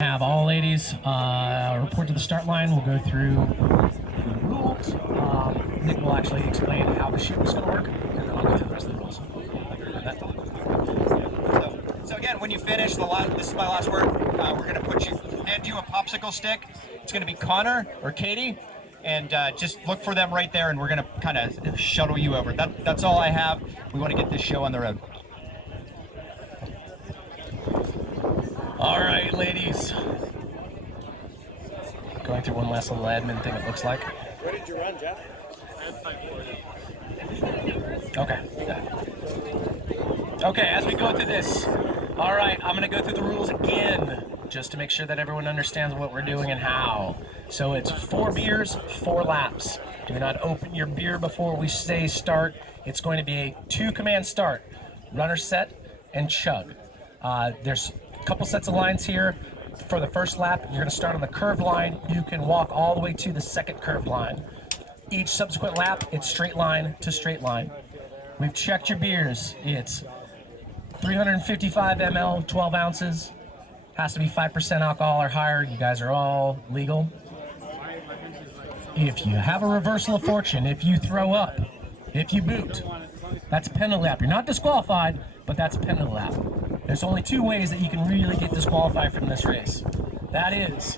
Have all ladies report to the start line. We'll go through the rules. Nick will actually explain how the shoot is going to work, and then I'll go through the rest of the rules. So again, when you finish, this is my last word. We're going to hand you a popsicle stick. It's going to be Connor or Katie, and just look for them right there, and we're going to kind of shuttle you over. That's all I have. We want to get this show on the road. All right, ladies. Going through one last little admin thing, it looks like. Where did you run, Jeff? Okay. Okay, as we go through this, all right, I'm going to go through the rules again, just to make sure that everyone understands what we're doing and how. So it's 4 beers, 4 laps. Do not open your beer before we say start. It's going to be a 2-command start, runner set and chug. There's a couple sets of lines here. For the first lap, you're going to start on the curved line. You can walk all the way to the second curved line. Each subsequent lap, it's straight line to straight line. We've checked your beers. It's 355 ml, 12 ounces. Has to be 5% alcohol or higher. You guys are all legal. If you have a reversal of fortune, if you throw up, if you boot, that's a penalty lap. You're not disqualified, but that's a penalty lap. There's only 2 ways that you can really get disqualified from this race. That is,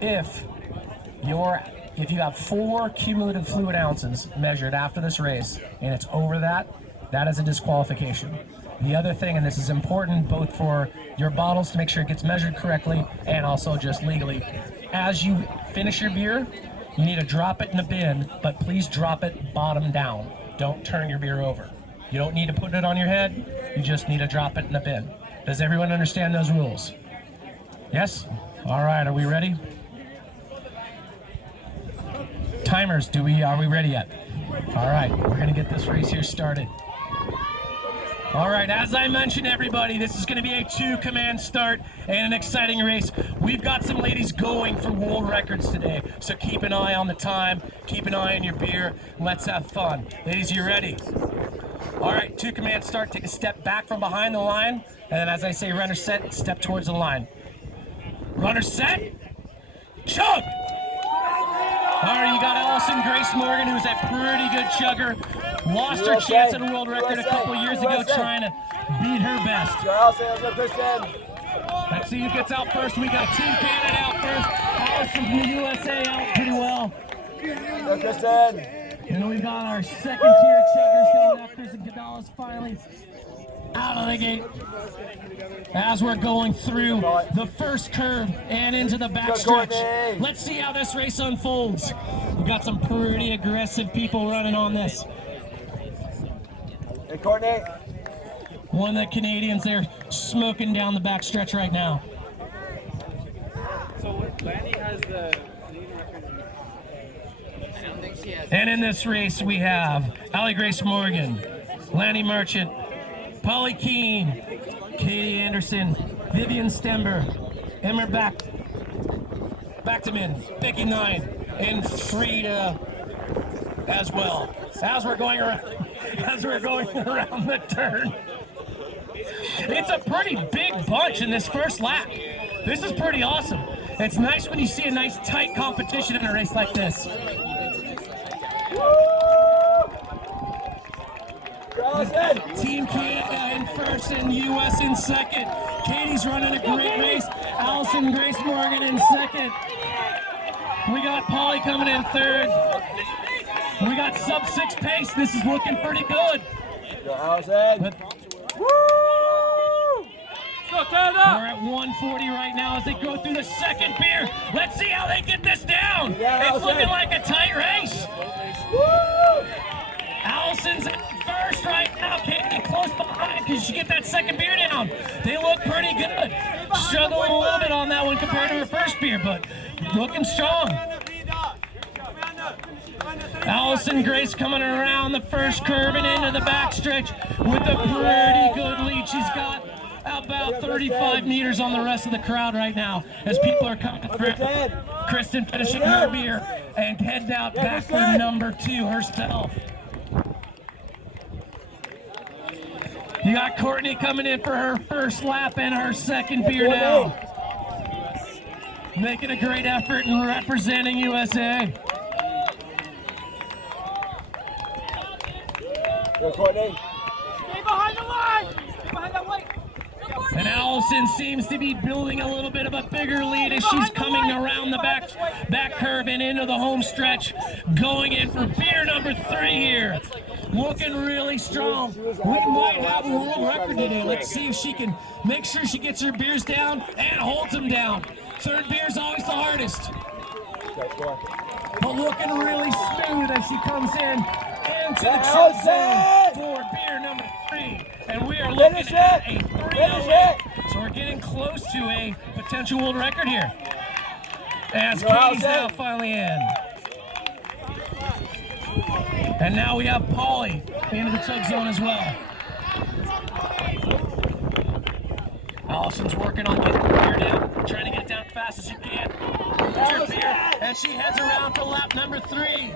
if you have 4 cumulative fluid ounces measured after this race and it's over that is a disqualification. The other thing, and this is important both for your bottles to make sure it gets measured correctly and also just legally, as you finish your beer, you need to drop it in a bin, but please drop it bottom down. Don't turn your beer over. You don't need to put it on your head, you just need to drop it in a bin. Does everyone understand those rules? Yes? All right, are we ready? Timers, are we ready yet? All right, we're gonna get this race here started. All right, as I mentioned, everybody, this is gonna be a 2-command start and an exciting race. We've got some ladies going for world records today, so keep an eye on the time, keep an eye on your beer, let's have fun. Ladies, you ready? All right, 2-command start, take a step back from behind the line, and then as I say runner set, step towards the line. Runner set, chug! All right, you got Allison Grace Morgan, who's a pretty good chugger. Lost her chance at a world record a couple years ago trying to beat her best. Let's see who gets out first. We got Team Canada out first. Allison from the USA out pretty well. And we got our second-tier chuggers going out. Kristen Cabela's finally out of the gate. As we're going through the first curve and into the backstretch. Let's see how this race unfolds. We got some pretty aggressive people running on this. Hey, Courtney. One of the Canadians there smoking down the backstretch right now. So Lanny has the And in this race we have Allie Grace Morgan, Lanny Marchant, Polly Keene, Katie Anderson, Vivian Stember, Emmer Backteman, Becky Nine, and Frida as well. As we're going around the turn. It's a pretty big bunch in this first lap. This is pretty awesome. It's nice when you see a nice tight competition in a race like this. Team Canada in first and US in second. Katie's running a great race. Allison Grace Morgan in second. We got Polly coming in third. We got sub-6 pace. This is looking pretty good. We're at 140 right now as they go through the second beer. Let's see how they get this down. It's looking like a tight race. Allison's at first right now. Katie close behind. Can she get that second beer down? They look pretty good. Struggling a little bit on that one compared to her first beer, but looking strong. Allison Grace coming around the first curve and into the backstretch with a pretty good lead. She's got about 35 meters on the rest of the crowd right now as people are coming through. Kristen finishing her beer and heading out back for number 2 herself. You got Courtney coming in for her first lap and her second beer now. making a great effort and representing USA. Go, Courtney. Stay behind the line! Stay behind that white! And Allison seems to be building a little bit of a bigger lead as she's coming around the back curve and into the home stretch, going in for beer number 3 here. Looking really strong. We might have a world record today. Let's see if she can make sure she gets her beers down and holds them down. Third beer is always the hardest. But looking really smooth as she comes in into the chug zone for beer number 3. And we are looking at a 3:08. So we're getting close to a potential world record here. As Katie's now finally in. And now we have Polly into the chug zone as well. Allison's working on getting the beer down, trying to get it down as fast as she can. Her beer, and she heads around for lap number 3.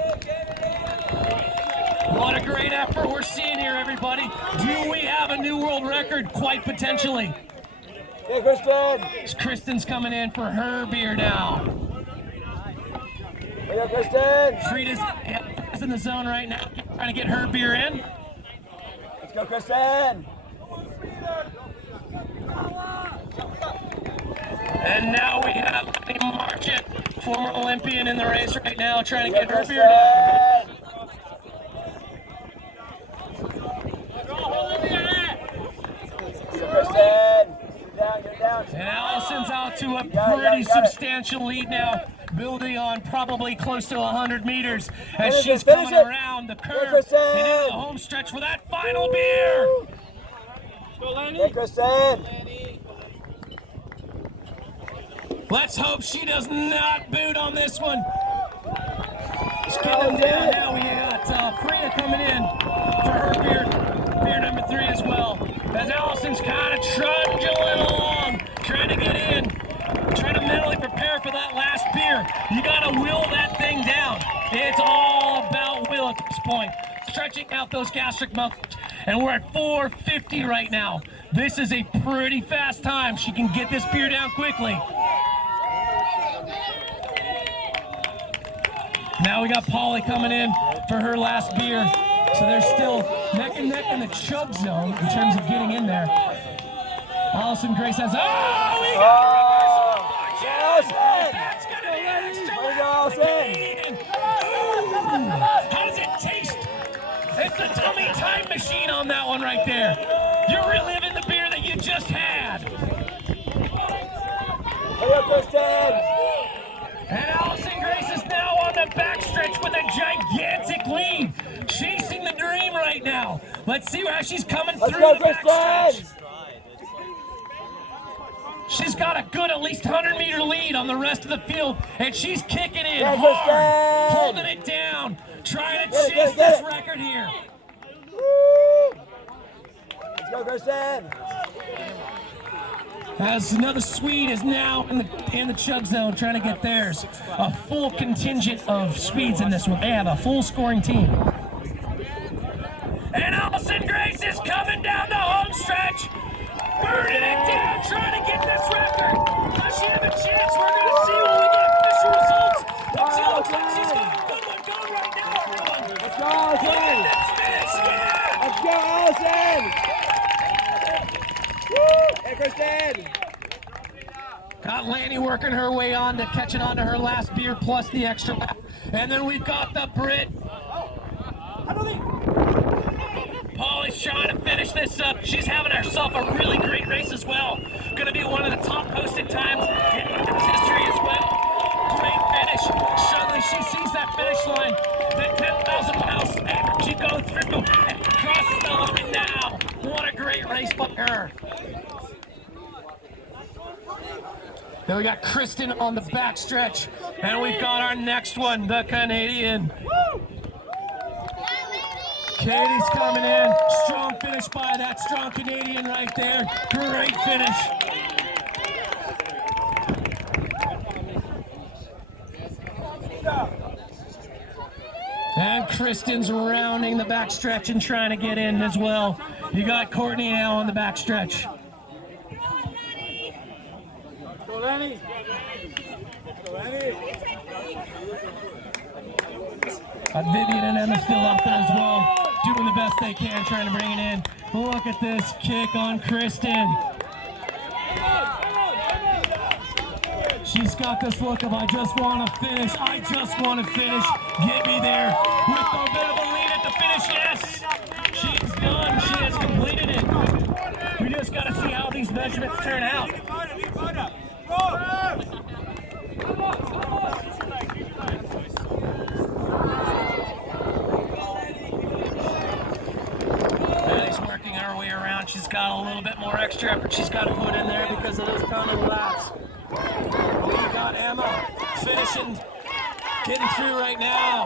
What a great effort we're seeing here, everybody. Do we have a new world record? Quite potentially. Hey, Kristen. Kristen's coming in for her beer now. Hey, Kristen. Frida's in the zone right now, trying to get her beer in. Let's go, Kristen. And now we have Lenny Marchant, former Olympian in the race right now, trying to get her beer down. And Allison's out to a pretty substantial lead now, building on probably close to 100 meters as she's coming around the curve and into the home stretch for that final beer. Go, Lenny! Hey, Kristen! Let's hope she does not boot on this one. She's getting them down now. We got Frida coming in for her beer number 3 as well. As Allison's kind of trudging along, trying to get in, trying to mentally prepare for that last beer. You got to will that thing down. It's all about will at this point. Stretching out those gastric muscles. And we're at 4:50 right now. This is a pretty fast time. She can get this beer down quickly. Now we got Polly coming in for her last beer. So they're still neck and neck in the chug zone in terms of getting in there. Allison Grace has, we got Allison! That's going to be an extra Way to go, Allison! How does it taste? It's the tummy time machine on that one right there. You're reliving the beer that you just had. Hey, Kristen! And Allison Grace is now on the backstretch with a gigantic lead. Chasing the dream right now. Let's see how she's coming through the backstretch. She's got a good at least 100-meter lead on the rest of the field, and she's kicking in hard, holding it down, trying to chase this record here. Let's go, Kristen! As another Swede is now in the chug zone trying to get theirs. A full contingent of Swedes in this one. They have a full scoring team. And Allison Grace is coming down the home stretch, burning it down, trying to get this record. Does she have a chance? We're going to see when we get official results. But she looks like she's got a good one going right now, everyone. Let's go, Allison! Look at this finish, yeah! Let's go, Allison! Woo! Hey, Kristen! Got Lanny working her way on to catching on to her last beer plus the extra lap. And then we've got the Brit. Polly's trying to finish this up. She's having herself a really great race as well. Gonna be one of the top posted times in women's history as well. Great finish. Suddenly she sees that finish line. That 10,000 miles she goes through and crosses the line now. What a great race by her. Then we got Kristen on the backstretch, and we've got our next one, the Canadian. Katie's coming in. Strong finish by that strong Canadian right there. Great finish. And Kristen's rounding the backstretch and trying to get in as well. You got Courtney now on the backstretch. Go, Lenny! Vivian and Emma still out there as well, doing the best they can, trying to bring it in. Look at this kick on Kristen. She's got this look of, I just want to finish, I just want to finish. Get me there with a bit of a lead at the finish. Yes, she's done. She has completed it. We just got to see how these measurements turn out. Maddie's working her way around. She's got a little bit more extra effort she's got to put in there because of those pounding laps. We got Emma finishing, getting through right now.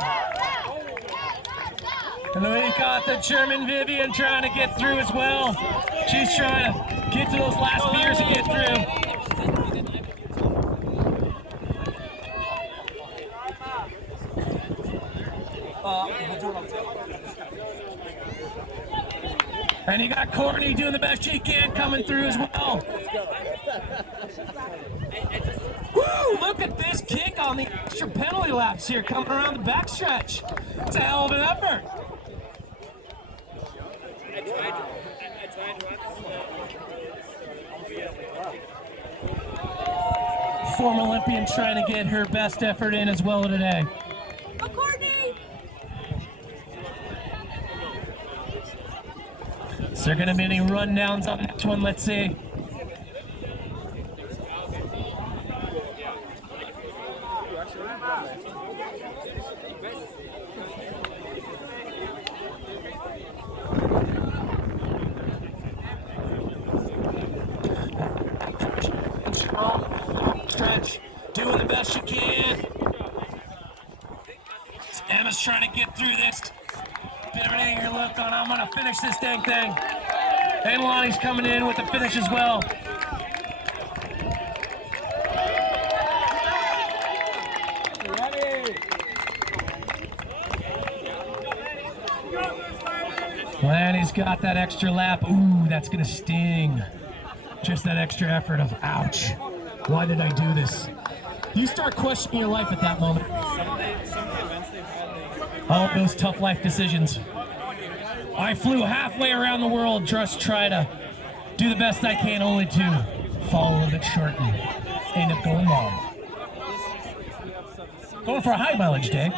And we got the German Vivian trying to get through as well. She's trying to get to those last beers and get through. And you got Courtney doing the best she can, coming through as well. Woo! Look at this kick on the extra penalty laps here, coming around the backstretch. It's a hell of an effort. Former Olympian trying to get her best effort in as well today. Is there going to be any rundowns on this one? Let's see. Stretch, doing the best she can. Emma's trying to get through this. Bit of an angry look on, I'm gonna finish this dang thing. And Lonnie's coming in with the finish as well. Lanny's got that extra lap. Ooh, that's gonna sting. Just that extra effort of, ouch, why did I do this? You start questioning your life at that moment. Oh, those tough life decisions. I flew halfway around the world just try to do the best I can, only to fall a little bit short and end up going long. Going for a high mileage day.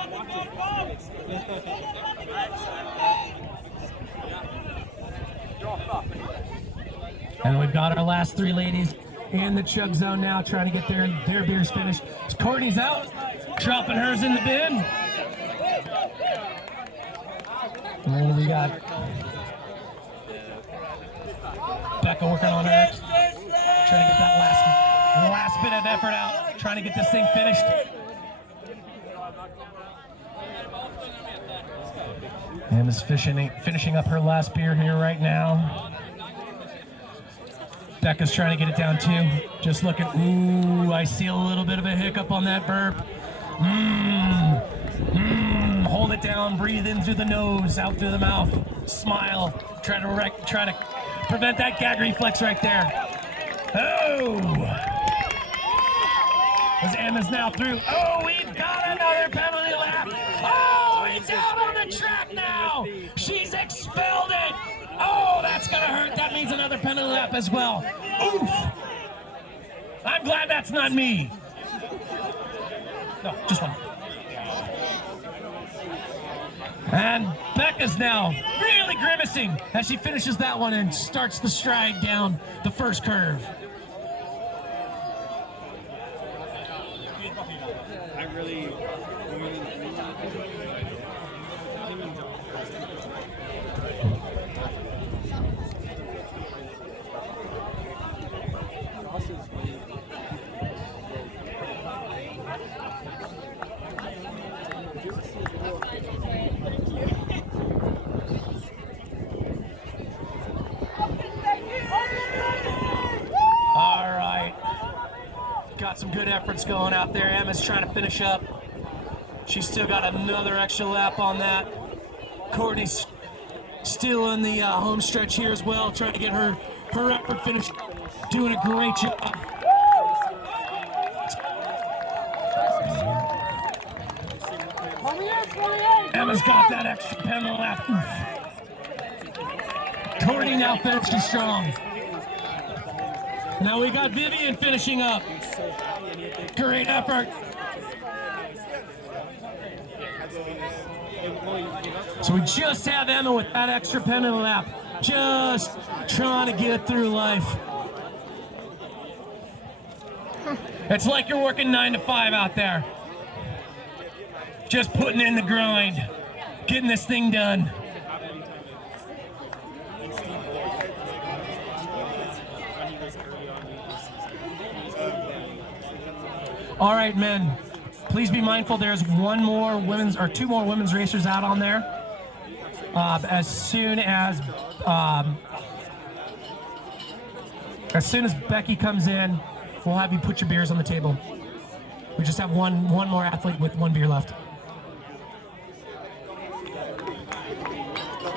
And we've got our last three ladies in the chug zone now, trying to get their beers finished. Courtney's out, dropping hers in the bin. And then we got Becca working on her, trying to get that last bit of effort out, trying to get this thing finished. Emma's finishing up her last beer here right now. Becca's trying to get it down too. Just looking, ooh, I see a little bit of a hiccup on that burp. Hold it down, breathe in through the nose, out through the mouth, smile, try to prevent that gag reflex right there. Oh! As Emma's now through. Oh, we've got another penalty lap. Oh, it's out on the track now. She's expelled it. Oh, that's gonna hurt. That means another penalty lap as well. Oof! I'm glad that's not me. No, just one. And Becca's now really grimacing as she finishes that one and starts the stride down the first curve. Got some good efforts going out there. Emma's trying to finish up. She's still got another extra lap on that. Courtney's still in the home stretch here as well, trying to get her effort finished. Doing a great job. Emma's got that extra penalty lap. Courtney now finished strong. Now we got Vivian finishing up. Great effort. So we just have Emma with that extra penalty lap. Just trying to get through life. It's like you're working 9 to 5 out there. Just putting in the grind. Getting this thing done. All right, men. Please be mindful. There's two more women's racers out on there. As soon as Becky comes in, we'll have you put your beers on the table. We just have one more athlete with 1 beer left.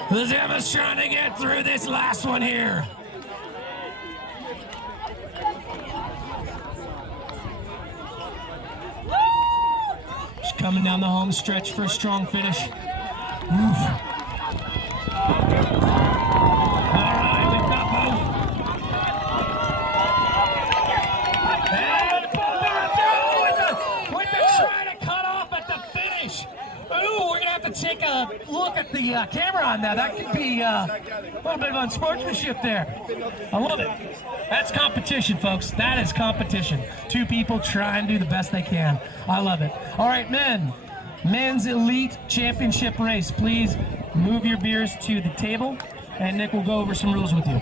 Liz Emma's trying to get through this last one here. She's coming down the home stretch for a strong finish. Oof. All right, we've got both. And both are through with the try to cut off at the finish. Ooh, we're gonna have to take a look at the camera on that. That could be a little bit of unsportsmanship there. I love it. That's competition, folks. That is competition. 2 people try and do the best they can. I love it. All right, men. Men's Elite Championship race. Please move your beers to the table, and Nick will go over some rules with you.